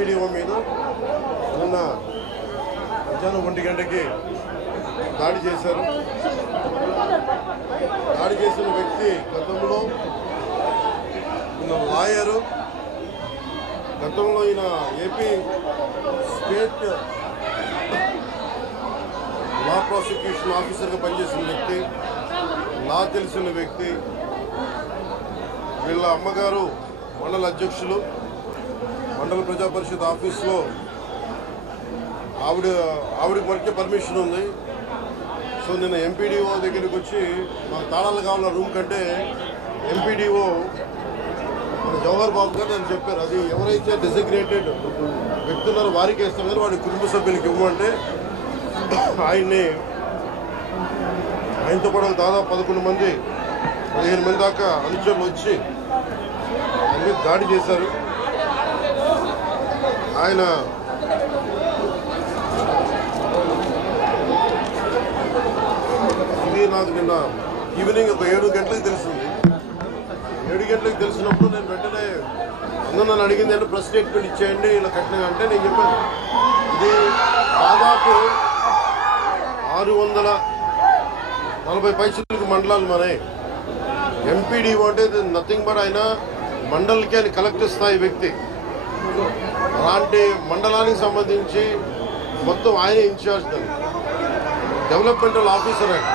MPDO మీద నిన్న మధ్యాహ్నం 1 గంటకి దాడి చేశారు. దాడి చేసిన వ్యక్తి గతంలో ఈయన లాయరు, గతంలో ఈయన ఏపీ స్టేట్ లా ప్రాసిక్యూషన్ ఆఫీసర్గా పనిచేసిన వ్యక్తి, లా తెలిసిన వ్యక్తి. వీళ్ళ అమ్మగారు మండల అధ్యక్షులు, మండల ప్రజా పరిషత్ ఆఫీస్లో ఆవిడకి వరకే పర్మిషన్ ఉంది. సో నిన్న ఎంపీడీఓ దగ్గరికి వచ్చి మాకు తాళాలు కావాల రూమ్ కంటే ఎంపీడీఓ జవహర్ బాబు గారు అని చెప్పారు. అది ఎవరైతే డెసిగ్నేటెడ్ వ్యక్తున్నారో వారికి ఇస్తాం కానీ వాడి కుటుంబ సభ్యులకి ఇవ్వమంటే ఆయనతో కూడా దాదాపు 11 మంది 15 మంది దాకా అనుచరులు వచ్చి ఆయన మీద దాడి చేశారు. ఆయన ఇది నాకు నిన్న ఈవినింగ్ ఒక 7 గంటలకు తెలిసింది. 7 గంటలకు తెలిసినప్పుడు నేను వెంటనే అందరూ నన్ను అడిగింది అంటే ప్రెస్ స్టేట్మెంట్ ఇచ్చేయండి ఇలా కట్టినగా అంటే నేను చెప్పాను ఇది దాదాపు 640 పైసలకు మండలాలు మనే. ఎంపీడీఓ అంటే నథింగ్ బట్ ఆయన మండలికి అని కలెక్టర్ స్థాయి వ్యక్తి. అలాంటి మండలానికి సంబంధించి మొత్తం ఆయనే ఇన్ఛార్జ్ దాన్ని, డెవలప్మెంటల్ ఆఫీసర్ ఆయన.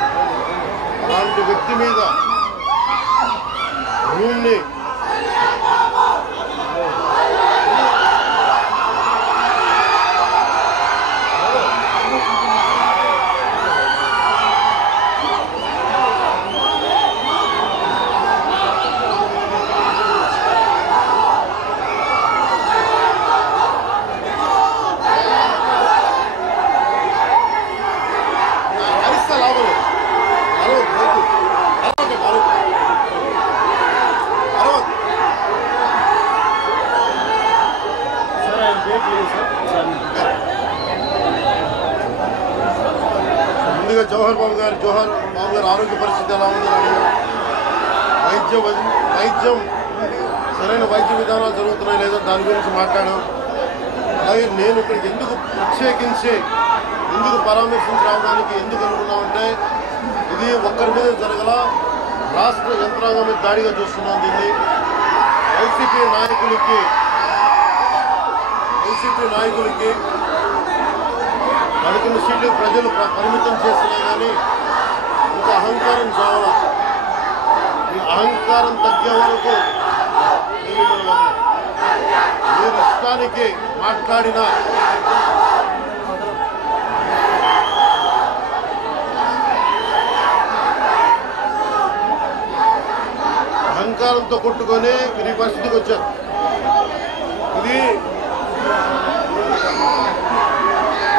అలాంటి వ్యక్తి మీద రూమ్ని ముందుగా జవహర్ బాబు గారు ఆరోగ్య పరిస్థితి ఎలా ఉందని అడిగారు. వైద్యం సరైన వైద్య విధానాలు జరుగుతున్నాయి లేదా దాని గురించి మాట్లాడాం. అలాగే నేను ఇక్కడికి ఎందుకు ప్రత్యేకించి ఎందుకు పరామర్శించి రావడానికి ఎందుకు అనుకున్నామంటే ఇది ఒక్కరి మీద జరగల, రాష్ట్ర యంత్రాంగం మీద దాడిగా చూస్తున్నాం. దీన్ని వైసీపీ నాయకులకి 11 సీట్లు ప్రజలు పరిమితం చేసినా కానీ ఇంకా అహంకారం చావాల. ఈ అహంకారం తగ్గే వరకు మీరు ఇష్టానికి మాట్లాడిన అహంకారంతో కొట్టుకొని మీరు ఈ పరిస్థితికి వచ్చారు. ఇది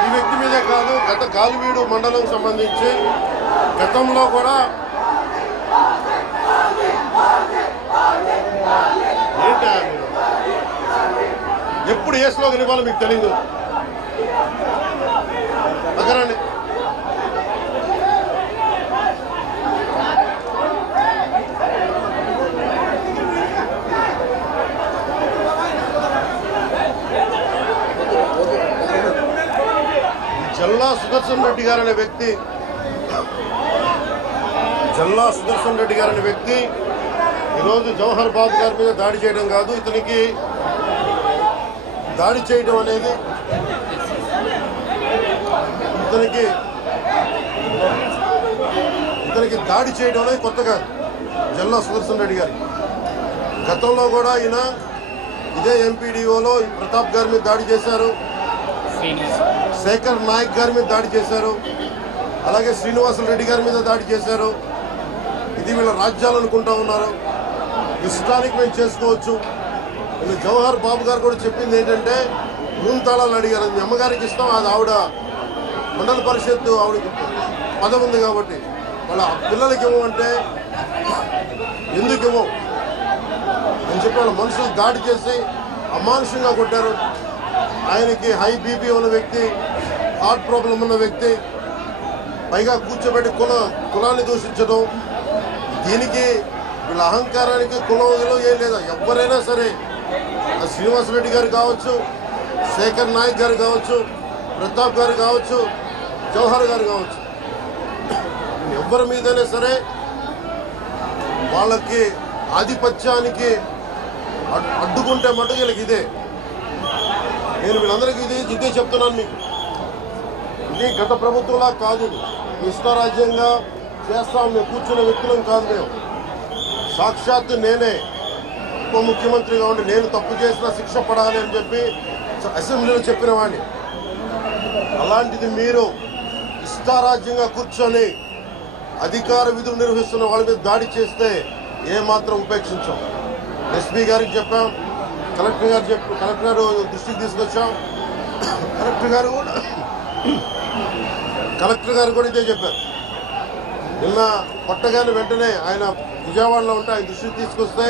ఈ వ్యక్తి మీదే కాదు, గత కాలువీడు మండలం సంబంధించి గతంలో కూడా ఏంటా మీరు ఎప్పుడు ఏ స్లోగన్ ఇవ్వాలో మీకు తెలియదు. అక్కడండి జల్లా సుదర్శన్ రెడ్డి గారు అనే వ్యక్తి ఈరోజు జవహర్ బాబు గారి మీద దాడి చేయడం కాదు, ఇతనికి దాడి చేయడం అనేది దాడి చేయడం అనేది కొత్త కాదు. జల్లా సుదర్శన్ రెడ్డి గారి గతంలో కూడా ఈయన ఇదే ఎంపీడీఓలో ప్రతాప్ గారి మీద దాడి చేశారు, శేఖర్ నాయక్ గారి మీద దాడి చేశారు, అలాగే శ్రీనివాసులు రెడ్డి గారి మీద దాడి చేశారు. ఇది వీళ్ళ రాజ్యాలు అనుకుంటా ఉన్నారు. ఇష్టానికి మేము చేసుకోవచ్చు. జవహర్ బాబు గారు కూడా చెప్పింది ఏంటంటే రూమ్ తాళాలు అడిగారు. మీ అమ్మగారికి ఇస్తాం, అది ఆవిడ మండల పరిషత్ ఆవిడకి పదవి ఉంది కాబట్టి వాళ్ళ పిల్లలకి ఇవ్వమంటే ఎందుకు ఇవ్వం అని చెప్పి వాళ్ళ మనుషులు దాడి చేసి అమానుషంగా కొట్టారు. ఆయనకి హై బీపీ ఉన్న వ్యక్తి, హార్ట్ ప్రాబ్లం ఉన్న వ్యక్తి, పైగా కూర్చోబెట్టి కులాన్ని దూషించడం. దీనికి వీళ్ళ అహంకారానికి కులం ఏం లేదా. ఎవరైనా సరే శ్రీనివాసరెడ్డి గారు కావచ్చు, శేఖర్ నాయక్ గారు కావచ్చు, ప్రతాప్ గారు కావచ్చు, జవహర్ గారు కావచ్చు, ఎవరి మీదైనా సరే వాళ్ళకి ఆధిపత్యానికి అడ్డుకుంటే మటుకు వీళ్ళకి ఇదే. నేను వీళ్ళందరికీ ఇదే చెప్తున్నాను మీకు. ఇది గత ప్రభుత్వంలా కాదు. ఇష్టారాజ్యంగా చేస్తాం మేము కూర్చున్న వ్యక్తులం కాదు. మేము సాక్షాత్తు నేనే ఉప ముఖ్యమంత్రిగా ఉండి నేను తప్పు చేసిన శిక్ష పడాలి అని చెప్పి అసెంబ్లీలో చెప్పిన వాడిని. అలాంటిది మీరు ఇష్టారాజ్యంగా కూర్చొని అధికార విధులు నిర్వహిస్తున్న వాళ్ళ మీద దాడి చేస్తే ఏమాత్రం ఉపేక్షించాం. ఎస్పీ గారికి చెప్పాం, కలెక్టర్ గారు దృష్టికి తీసుకొచ్చాం. కలెక్టర్ గారు కూడా ఇదే చెప్పారు. నిన్న కొట్టగానే వెంటనే ఆయన విజయవాడలో ఉంటే ఆయన దృష్టికి తీసుకొస్తే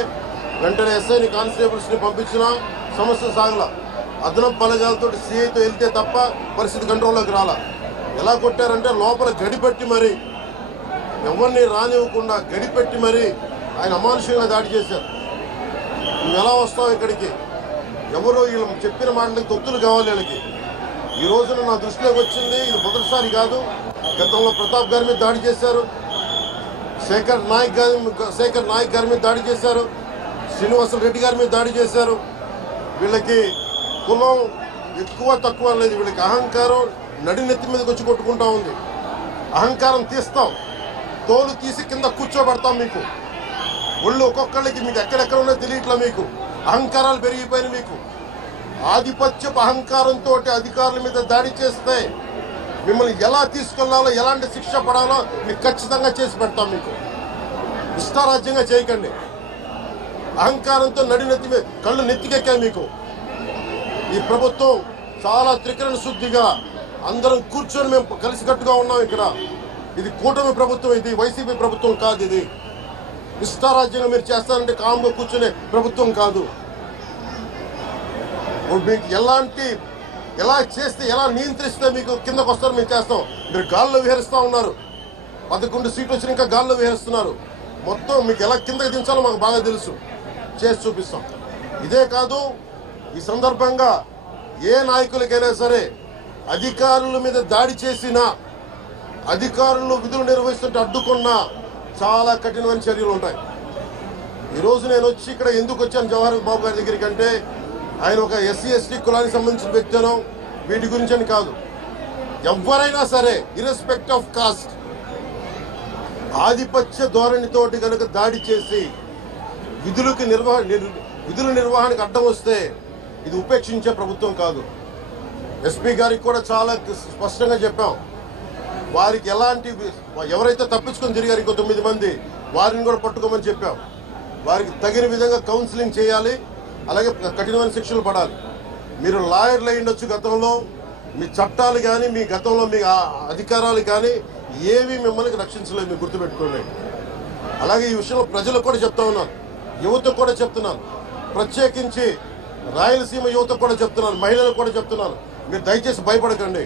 వెంటనే ఎస్ఐని కానిస్టేబుల్స్ని పంపించినా సమస్య సాగల. అదనపు బలగాలతో సిఐతో వెళ్తే తప్ప పరిస్థితి కంట్రోల్లోకి రాలా. ఎలా కొట్టారంటే లోపల గడిపెట్టి మరి ఎవరిని రానివ్వకుండా గడిపెట్టి మరి ఆయన అమానుషంగా దాడి చేశారు. నువ్వు ఎలా వస్తావు ఇక్కడికి? ఎవరో వీళ్ళు చెప్పిన మాటలకు తొత్తులు కావాలి వీళ్ళకి. ఈ రోజున నా దృష్టిలోకి వచ్చింది, ఇది మొదటిసారి కాదు. గతంలో ప్రతాప్ గారి మీద దాడి చేశారు, శేఖర్ నాయక్ గారి మీద దాడి చేశారు, శ్రీనివాస రెడ్డి గారి మీద దాడి చేశారు. వీళ్ళకి కులం ఎక్కువ తక్కువ లేదు. వీళ్ళకి అహంకారం నడినెత్తి మీదకి వచ్చి కొట్టుకుంటా ఉంది. అహంకారం తీస్తాం, తోలు తీసి కింద కూర్చోబెడతాం. మీకు ఒళ్ళు ఒక్కొక్కళ్ళకి మీకు ఎక్కడెక్కడ ఉన్నో తెలియట్లా. మీకు అహంకారాలు పెరిగిపోయినాయి. మీకు ఆధిపత్యపు అహంకారంతో అధికారుల మీద దాడి చేస్తే మిమ్మల్ని ఎలా తీసుకెళ్లాలో, ఎలాంటి శిక్ష పడాలో మీకు ఖచ్చితంగా చేసి పెడతాం. మీకు ఇష్టారాజ్యంగా చేయకండి. అహంకారంతో నడినెత్తి మీద కళ్ళు నెత్తికెక్కాయి. మీకు ఈ ప్రభుత్వం చాలా త్రికరణ శుద్ధిగా అందరం కూర్చొని మేము కలిసికట్టుగా ఉన్నాం. ఇక్కడ ఇది కూటమి ప్రభుత్వం, ఇది వైసీపీ ప్రభుత్వం కాదు. ఇది ఇష్టారాజ్యంగా మీరు చేస్తారంటే కామ్గా కూర్చునే ప్రభుత్వం కాదు. మీకు ఎలా చేస్తే, ఎలా నియంత్రిస్తే మీకు కిందకు వస్తారు మేము చేస్తాం. మీరు గాల్లో విహరిస్తూ ఉన్నారు. 11 సీట్లు వచ్చిన ఇంకా గాల్లో విహరిస్తున్నారు. మొత్తం మీకు ఎలా కిందకి దించాలో మాకు బాగా తెలుసు. చేసి చూపిస్తాం. ఇదే కాదు, ఈ సందర్భంగా ఏ నాయకులకైనా సరే అధికారుల మీద దాడి చేసినా, అధికారులు విధులు నిర్వహిస్తుంటే అడ్డుకున్నా చాలా కఠినమైన చర్యలు ఉంటాయి. ఈరోజు నేను వచ్చి ఇక్కడ ఎందుకు వచ్చాను జవహర్ బాబు గారి దగ్గరికి అంటే, ఆయన ఒక ఎస్సీ ఎస్టీ కులానికి సంబంధించిన వ్యక్తినో వీటి గురించి అని కాదు. ఎవరైనా సరే ఇర్రెస్పెక్ట్ ఆఫ్ కాస్ట్ ఆధిపత్య ధోరణితోటి కనుక దాడి చేసి విధుల నిర్వహణకు అడ్డం వస్తే ఇది ఉపేక్షించే ప్రభుత్వం కాదు. ఎస్పీ గారికి కూడా చాలా స్పష్టంగా చెప్పాం. వారికి ఎవరైతే తప్పించుకొని తిరిగారు ఇంకో 9 మంది, వారిని కూడా పట్టుకోమని చెప్పాం. వారికి తగిన విధంగా కౌన్సిలింగ్ చేయాలి, అలాగే కఠినమైన శిక్షలు పడాలి. మీరు లాయర్లు అయి ఉండొచ్చు గతంలో, మీ చట్టాలు కానీ మీ గతంలో మీ అధికారాలు కానీ ఏవి మిమ్మల్ని రక్షించలేదు. మీరు గుర్తుపెట్టుకోండి. అలాగే ఈ విషయంలో ప్రజలకు కూడా చెప్తా ఉన్నాను, యువతకు కూడా చెప్తున్నాను, ప్రత్యేకించి రాయలసీమ యువతకు కూడా చెప్తున్నాను, మహిళలకు కూడా చెప్తున్నాను. మీరు దయచేసి భయపడకండి.